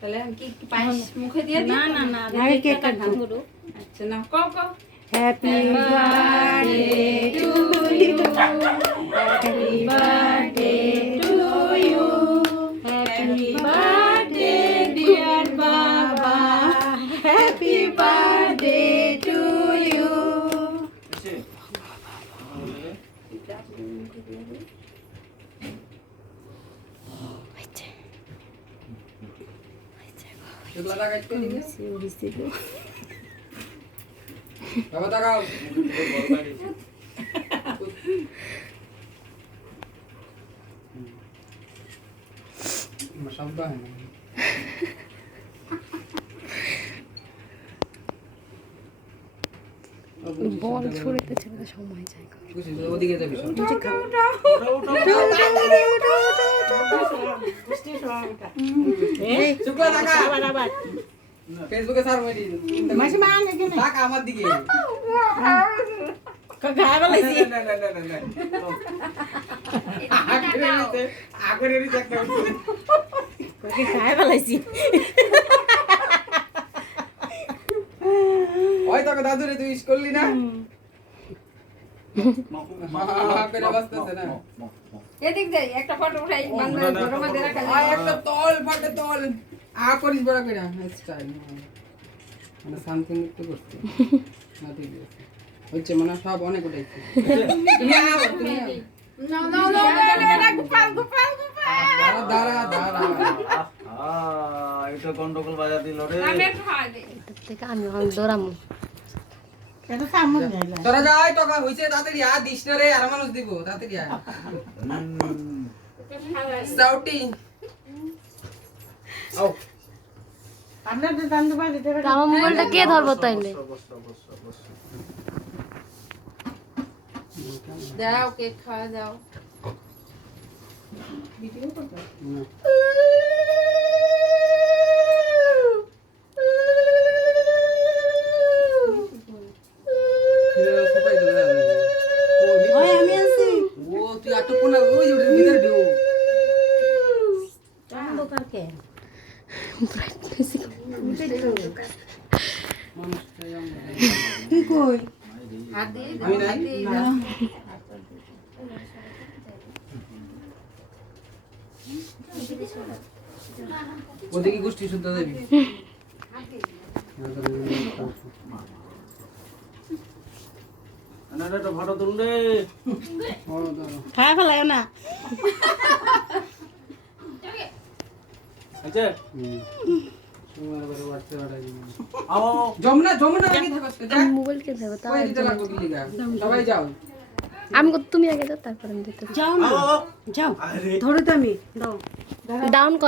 তাহলে আমি কি পায়েস মুখে দিয়ে দিই? না আগে কেক কাটবো। আচ্ছা না কও কও। Happy birthday to you, happy birthday to you, happy birthday dear baba, happy birthday to you. বাবা তাকাও সব হয় না বল ছড়াইতেছে বলে সময় যায়। ওদিকে যাবি শুক্লা টাকা আবার ফেসবুকে সার মেরি মাসি মা আনে কেন টাকা আমার দিকে কাকা বলেছি আগের একটা কাকে খায় বলেছি ওই তো দাদুরে তুই ইস করলি না করে বসতেছে না এদিক যাই একটা ফটো উঠাই বাংলা গরমে দেরা খালি আর একটা তল ফটো তল করিস বড় করে স্টাইল মানে সামথিং একটু করতে না ঠিক আছে হচ্ছে মানে সব অনেক উঠাইছে না গোপাল দাঁড়া এটা গন্ডগোল বাজা দিল রে। আমি একটু খাই দিই থেকে আমি দৌড়ামু তোরা যাই টাকা হইছে তাড়াতাড়ি দিস না রে আর মানুষ দিব তাড়াতাড়ি সাউটি আও আমার মোবাইলটা কে ধরবো তাইলে? দাও কেক খাওয়া দাও তুই আটু কোনা ওই ভিতরে ঢো তুই কই হাত দিয়ে আমি নাই ওদিকে গোষ্ঠী শুদ্ধ দেবি না এটা ভাড়া তুল রে। খায় ফেলায় না আচ্ছা আও যমুনা আগে থাকস মোবাইল কে ধরবো তাও কই দিতে লাগবে কি লিগা সবাই যাও আমি তুমি আগে যাও তারপর আমি দিতে আও যাও ধরো তুমি দাও ডাউন কর